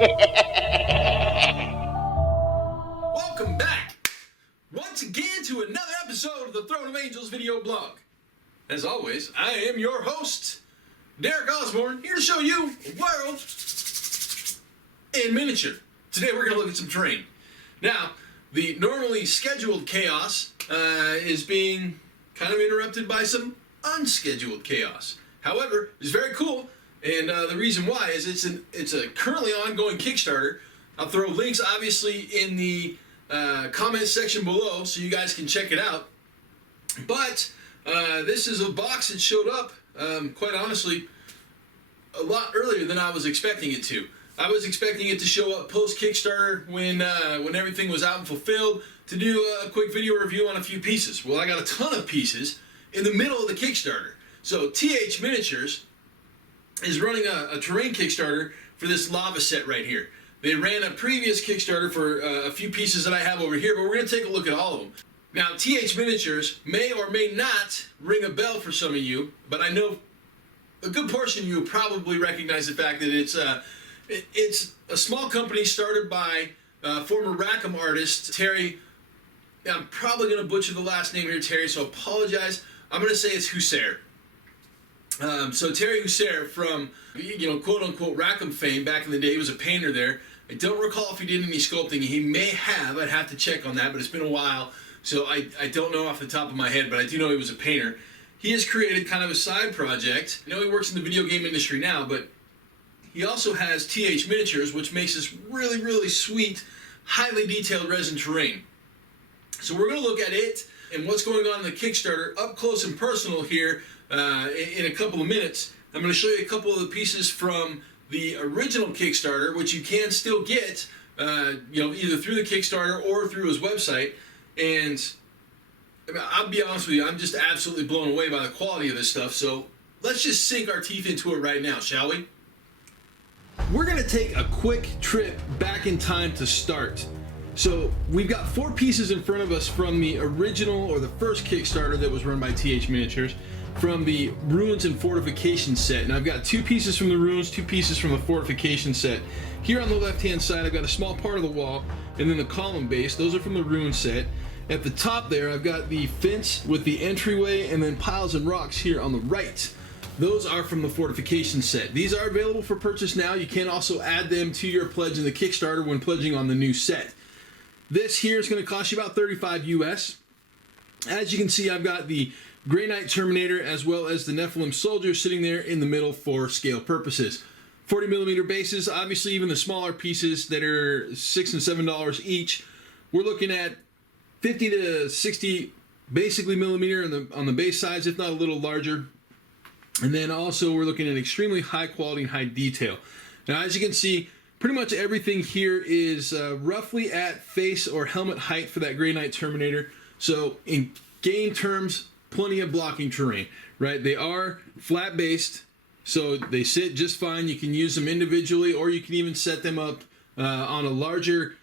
Welcome back once again to another episode of the Throne of Angels video blog. As always, I am your host, Derek Osborne, here to show you a world in miniature. Today we're going to look at some terrain. Now, the normally scheduled chaos is being kind of interrupted by some unscheduled chaos. However, it's very cool, and the reason why is it's a currently ongoing Kickstarter. I'll throw links obviously in the comment section below so you guys can check it out. But this is a box that showed up, quite honestly, a lot earlier than I was expecting it to. I was expecting it to show up post-Kickstarter when everything was out and fulfilled to do a quick video review on a few pieces. Well, I got a ton of pieces in the middle of the Kickstarter. So THMiniatures is running a terrain Kickstarter for this lava set right here. They ran a previous Kickstarter for a few pieces that I have over here, but we're going to take a look at all of them. Now, THMiniatures may or may not ring a bell for some of you, but I know a good portion of you probably recognize the fact that it's a small company started by former Rackham artist Terry. I'm probably going to butcher the last name here, Terry, so I apologize. I'm going to say it's Husair. So Terry Husair from, quote-unquote Rackham fame back in the day, he was a painter there. I don't recall if he did any sculpting. He may have. I'd have to check on that, but it's been a while, so I don't know off the top of my head, but I do know he was a painter. He has created kind of a side project. I know he works in the video game industry now, but he also has THMiniatures, which makes this really, really sweet, highly detailed resin terrain. So we're going to look at it and what's going on in the Kickstarter up close and personal here in a couple of minutes. I'm going to show you a couple of the pieces from the original Kickstarter, which you can still get, either through the Kickstarter or through his website. And I'll be honest with you, I'm just absolutely blown away by the quality of this stuff. So let's just sink our teeth into it right now, shall we? We're going to take a quick trip back in time to start. So we've got 4 pieces in front of us from the original or the first Kickstarter that was run by THMiniatures, from the Ruins and Fortifications set. And I've got 2 pieces from the Ruins, 2 pieces from the Fortification set. Here on the left hand side I've got a small part of the wall and then the column base. Those are from the Ruins set. At the top there I've got the fence with the entryway and then piles and rocks here on the right. Those are from the Fortification set. These are available for purchase now. You can also add them to your pledge in the Kickstarter when pledging on the new set. This here is going to cost you about $35 US. As you can see, I've got the Grey Knight Terminator as well as the Nephilim Soldier sitting there in the middle for scale purposes. 40mm bases, obviously even the smaller pieces that are $6 and $7 each, we're looking at 50 to 60 basically millimeter on the base size, if not a little larger. And then also we're looking at extremely high quality and high detail. Now as you can see, pretty much everything here is roughly at face or helmet height for that Grey Knight Terminator. So in game terms, plenty of blocking terrain, right? They are flat based, so they sit just fine. You can use them individually, or you can even set them up on a larger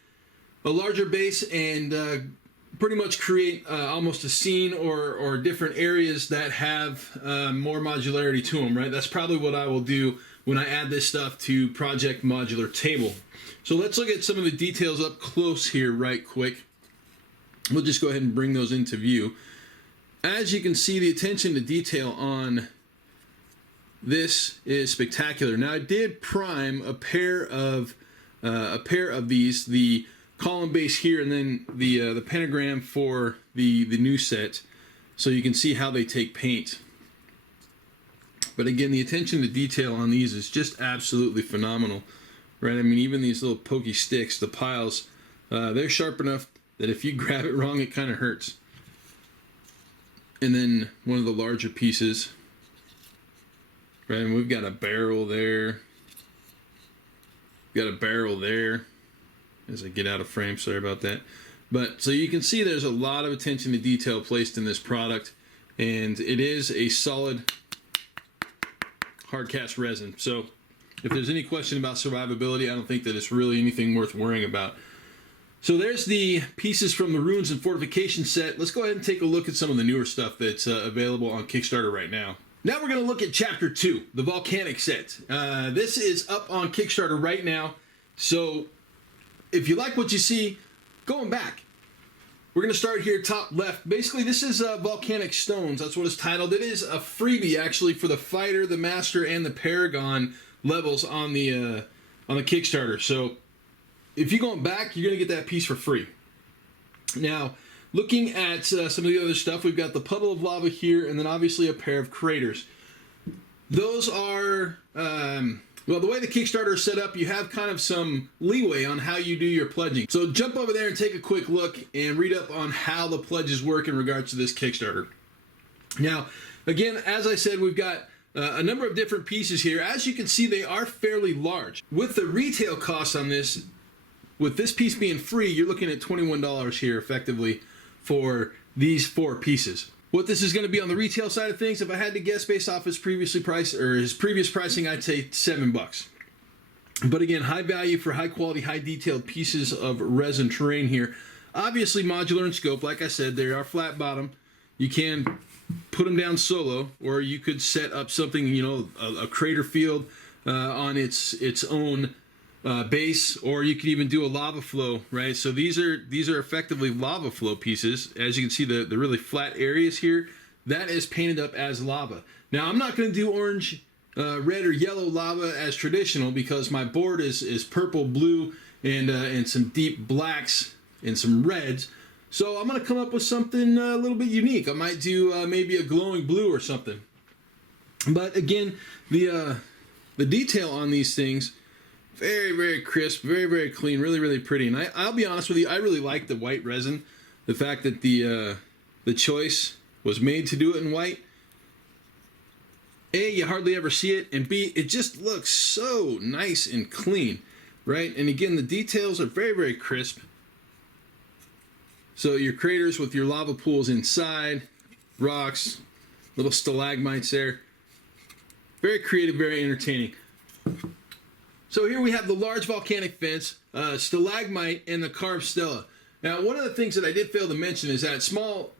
base and pretty much create almost a scene or different areas that have more modularity to them, right? That's probably what I will do when I add this stuff to Project Modular Table. So let's look at some of the details up close here right quick. We'll just go ahead and bring those into view. As you can see, the attention to detail on this is spectacular. Now I did prime a pair of these, the column base here and then the pentagram for the new set, so you can see how they take paint. But again, the attention to detail on these is just absolutely phenomenal, right? I mean, even these little pokey sticks, the piles, they're sharp enough that if you grab it wrong, it kind of hurts. And then one of the larger pieces, right? And we've got a barrel there. Got a barrel there. As I get out of frame, sorry about that. But so you can see there's a lot of attention to detail placed in this product, and it is a solid hard cast resin. So if there's any question about survivability, I don't think that it's really anything worth worrying about. So there's the pieces from the Ruins and Fortifications set. Let's go ahead and take a look at some of the newer stuff that's available on Kickstarter right now. Now we're going to look at Chapter 2, the Volcanic set. This is up on Kickstarter right now. So if you like what you see, going back, we're going to start here top left. Basically, this is Volcanic Stones. That's what it's titled. It is a freebie, actually, for the Fighter, the Master, and the Paragon levels on the Kickstarter. So if you're going back, you're going to get that piece for free. Now, looking at some of the other stuff, we've got the Puddle of Lava here, and then obviously a pair of craters. Those are... well, the way the Kickstarter is set up, you have kind of some leeway on how you do your pledging. So jump over there and take a quick look and read up on how the pledges work in regards to this Kickstarter. Now, again, as I said, we've got a number of different pieces here. As you can see, they are fairly large. With the retail cost on this, with this piece being free, you're looking at $21 here effectively for these 4 pieces. What this is going to be on the retail side of things, if I had to guess based off his previous pricing, I'd say $7. But again, high value for high quality, high detailed pieces of resin terrain here. Obviously modular in scope. Like I said, they are flat bottom. You can put them down solo, or you could set up something, you know, a crater field on its own base, or you could even do a lava flow, right? So these are effectively lava flow pieces. As you can see, the really flat areas here, that is painted up as lava. Now, I'm not going to do orange, red, or yellow lava as traditional, because my board is purple, blue, and some deep blacks and some reds. So I'm going to come up with something a little bit unique. I might do maybe a glowing blue or something. But again, the detail on these things, very, very crisp, very, very clean, really, really pretty. And I'll be honest with you, I really like the white resin. The fact that the choice was made to do it in white. A, you hardly ever see it, and B, it just looks so nice and clean, right? And again, the details are very, very crisp. So your craters with your lava pools inside, rocks, little stalagmites there. Very creative, very entertaining. So here we have the large volcanic vents, stalagmite, and the carved stela. Now, one of the things that I did fail to mention is that small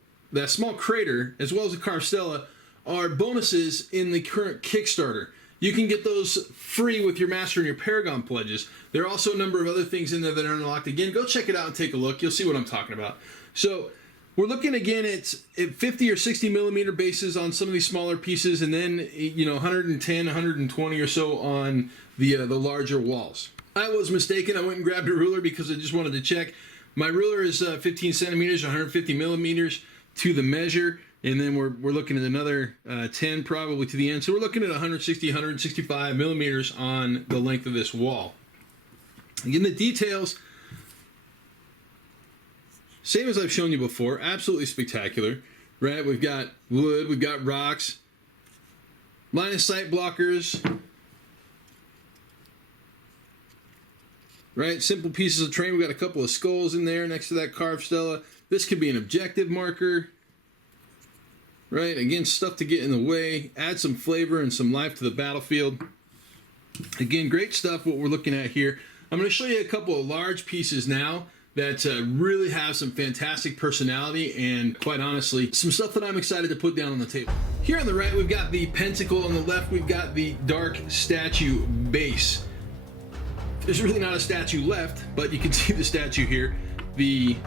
crater, as well as the carved stela, are bonuses in the current Kickstarter. You can get those free with your Master and your Paragon pledges. There are also a number of other things in there that are unlocked. Again, go check it out and take a look. You'll see what I'm talking about. So we're looking again at 50 or 60 millimeter bases on some of these smaller pieces, and then 110, 120 or so on the larger walls. I was mistaken. I went and grabbed a ruler because I just wanted to check. My ruler is 15 centimeters, 150 millimeters to the measure, and then we're looking at another 10 probably to the end. So we're looking at 160, 165 millimeters on the length of this wall. Again, the details, same as I've shown you before, absolutely spectacular, right? We've got wood, we've got rocks, line of sight blockers, right? Simple pieces of terrain. We've got a couple of skulls in there next to that carved stela. This could be an objective marker, right? Again, stuff to get in the way, add some flavor and some life to the battlefield. Again, great stuff what we're looking at here. I'm going to show you a couple of large pieces now that really have some fantastic personality and, quite honestly, some stuff that I'm excited to put down on the table. Here on the right, we've got the pentacle. On the left, we've got the dark statue base. There's really not a statue left, but you can see the statue here. The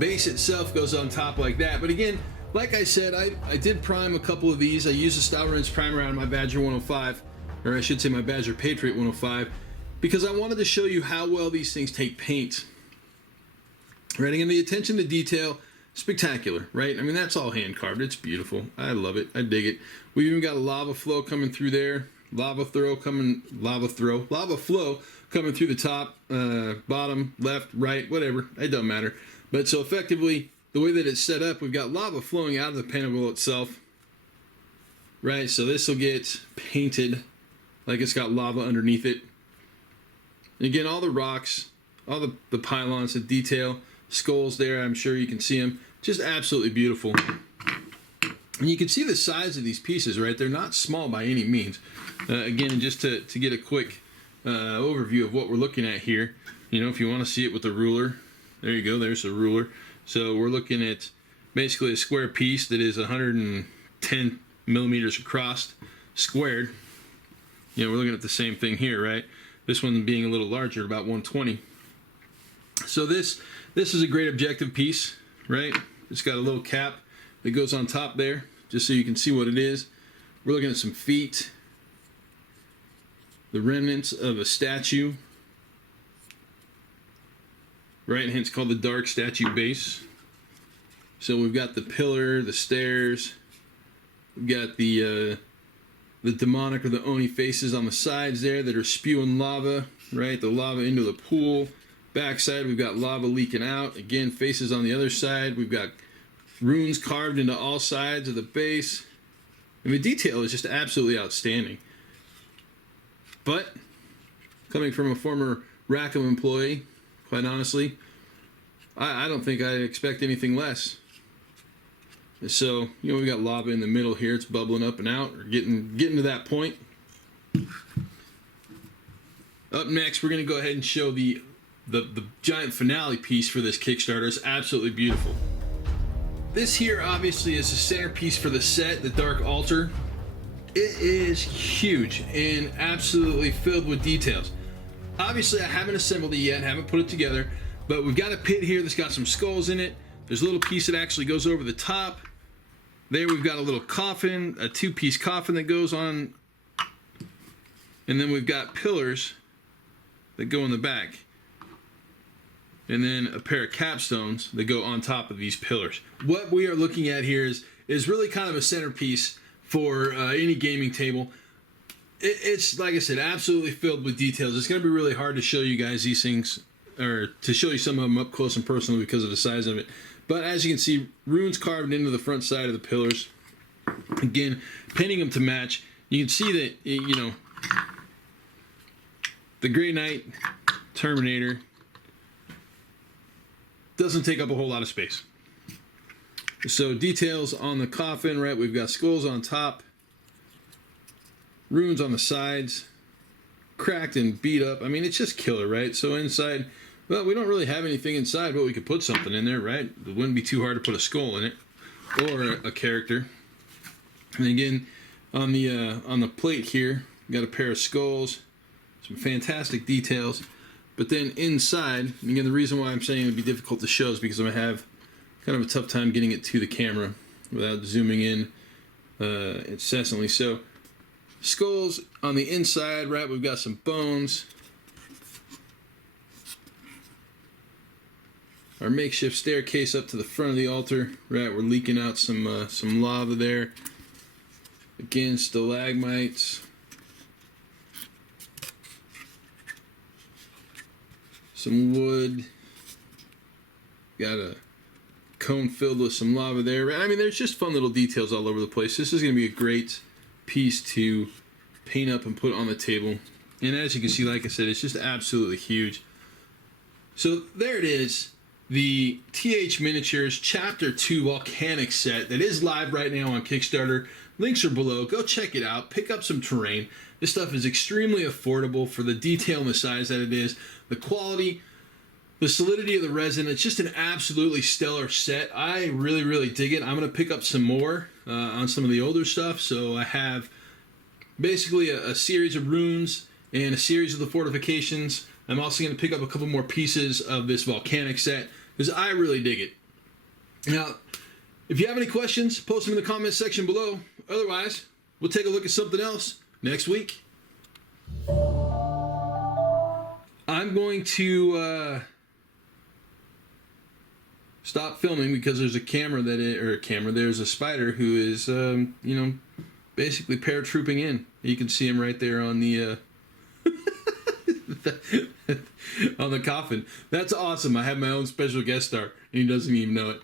base itself goes on top like that. But again, like I said, I did prime a couple of these. I used a Style Rinse primer on my Badger 105, or I should say my Badger Patriot 105, because I wanted to show you how well these things take paint. Right, and the attention to detail, spectacular, right? I mean, that's all hand carved. It's beautiful. I love it. I dig it. We've even got a lava flow coming through there. Lava flow coming through the top, bottom, left, right, whatever. It doesn't matter. But so effectively, the way that it's set up, we've got lava flowing out of the pentacle itself, right? So this will get painted like it's got lava underneath it. And again, all the rocks, all the pylons, the detail, skulls there, I'm sure you can see them. Just absolutely beautiful. And you can see the size of these pieces, right? They're not small by any means. Again, just to get a quick overview of what we're looking at here, if you want to see it with a ruler, there you go, there's a ruler. So we're looking at basically a square piece that is 110 millimeters across, squared. We're looking at the same thing here, right? This one being a little larger, about 120. So this is a great objective piece, right? It's got a little cap that goes on top there, just so you can see what it is. We're looking at some feet, the remnants of a statue, right? Hence called the dark statue base. So we've got the pillar, the stairs, we've got the demonic or the Oni faces on the sides there that are spewing lava, right? The lava into the pool. Backside, we've got lava leaking out. Again, faces on the other side. We've got runes carved into all sides of the base. And the detail is just absolutely outstanding. But, coming from a former Rackham employee, quite honestly, I don't think I'd expect anything less. So, you know, we got lava in the middle here. It's bubbling up and out, or getting to that point. Up next, we're going to go ahead and show the giant finale piece for this Kickstarter. It's absolutely beautiful. This here obviously is the centerpiece for the set, the Dark Altar. It is huge and absolutely filled with details. Obviously, I haven't assembled it yet, haven't put it together, but we've got a pit here that's got some skulls in it. There's a little piece that actually goes over the top. There we've got a little coffin, a two-piece coffin that goes on. And then we've got pillars that go in the back. And then a pair of capstones that go on top of these pillars. What we are looking at here is really kind of a centerpiece for any gaming table. It's, like I said, absolutely filled with details. It's going to be really hard to show you guys these things, or to show you some of them up close and personal because of the size of it. But as you can see, runes carved into the front side of the pillars. Again, painting them to match. You can see that, you know, the Grey Knight Terminator doesn't take up a whole lot of space. So details on the coffin, right? We've got skulls on top, runes on the sides, cracked and beat up. I mean, it's just killer, right? So inside, well, we don't really have anything inside, but we could put something in there, right? It wouldn't be too hard to put a skull in it, or a character. And again, on the plate here, we got a pair of skulls, some fantastic details. But then inside, again, the reason why I'm saying it would be difficult to show is because I'm going to have kind of a tough time getting it to the camera without zooming in incessantly. So, skulls on the inside, right? We've got some bones. Our makeshift staircase up to the front of the altar, right? We're leaking out some lava there. Again, stalagmites. Some wood. Got a cone filled with some lava there. I mean, there's just fun little details all over the place. This is going to be a great piece to paint up and put on the table. And as you can see, like I said, it's just absolutely huge. So there it is. The THMiniatures Chapter 2 Volcanic set that is live right now on Kickstarter. Links are below. Go check it out. Pick up some terrain. This stuff is extremely affordable for the detail and the size that it is. The quality, the solidity of the resin. It's just an absolutely stellar set. I really, really dig it. I'm going to pick up some more on some of the older stuff. So I have basically a series of runes and a series of the fortifications. I'm also going to pick up a couple more pieces of this volcanic set because I really dig it. Now, if you have any questions, post them in the comments section below. Otherwise, we'll take a look at something else next week. I'm going to stop filming because there's a camera there's a spider who is, you know, basically paratrooping in. You can see him right there on the on the coffin. That's awesome. I have my own special guest star, and he doesn't even know it.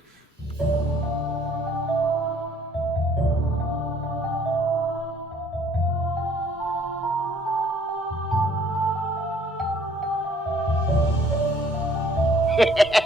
Ha ha ha!